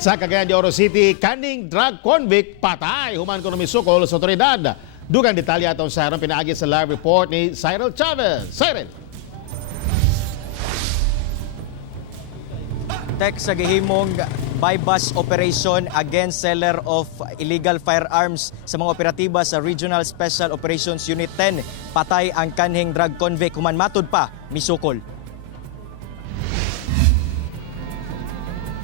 Sa Cagayan de Oro City, kaning drug convict patay human kuno misukol sa otoridad. Dugang detalye atong sa pinaagi sa live report ni Cyril Chavez. Cyril. Tek sa gihimong bypass operation against seller of illegal firearms sa mga operatiba sa Regional Special Operations Unit 10. Patay ang kanhing drug convict human matud pa misukol.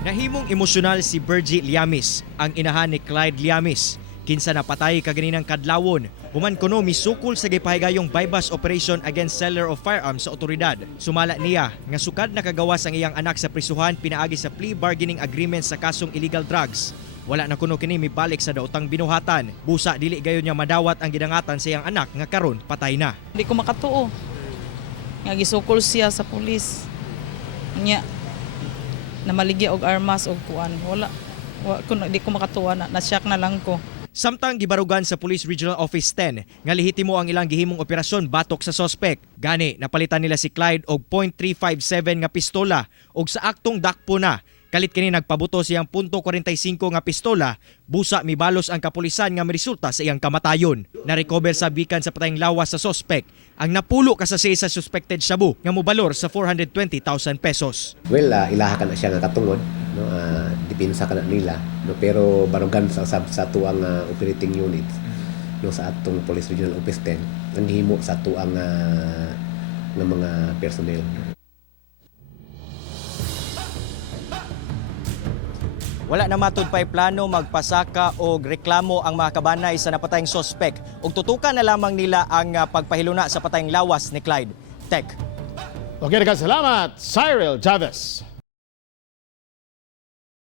Nahimong emosyonal si Virgie Liamis, ang inahan ni Clyde Liamis. Kinsa napatay kaganinang kadlawon, human kuno misukol sa gipahigayong bypass operation against seller of firearms sa otoridad. Sumala niya nga sukad nakagawas ang iyang anak sa prisuhan pinaagi sa plea bargaining agreement sa kasong illegal drugs. Wala na kuno kini mibalik sa daotang binuhatan. Busa dili gayon niya madawat ang gidangatan sa iyang anak nga karon patay na. Hindi ko makatuo. Nga gisukol siya sa pulis. Nya namaligya og armas og kuan. Wala kuno di ko makatuwa na shock na lang ko. Samtang gibarugan sa Police Regional Office 10 nga lehitimo ang ilang gihimong operasyon batok sa sospek. Gani napalitan nila si Clyde og .357 nga pistola ug sa aktong dakpo na kalit kini nagpabuto siyang .45 nga pistola. Busa mibalos ang kapulisan nga miresulta sa iyang kamatayon. Na-recover sa bikan sa patayng lawas sa sospek ang napulo kasasay sa suspected shabu nga mobalor sa 420,000 pesos. Well, ilaha ka na siya nga katungod, no? Dipinsa ka na nila, no? Pero barugan sa tuang operating unit, no? Sa atong Police Regional Office 10, ang himo sa tuang ng mga personnel. Wala na matud pa'y plano magpasaka o reklamo ang mga kabanay sa napatayng sospek ug tutukan na lamang nila ang pagpahiluna sa patayng lawas ni Clyde. Tek. Okay, salamat, Cyril Chavez.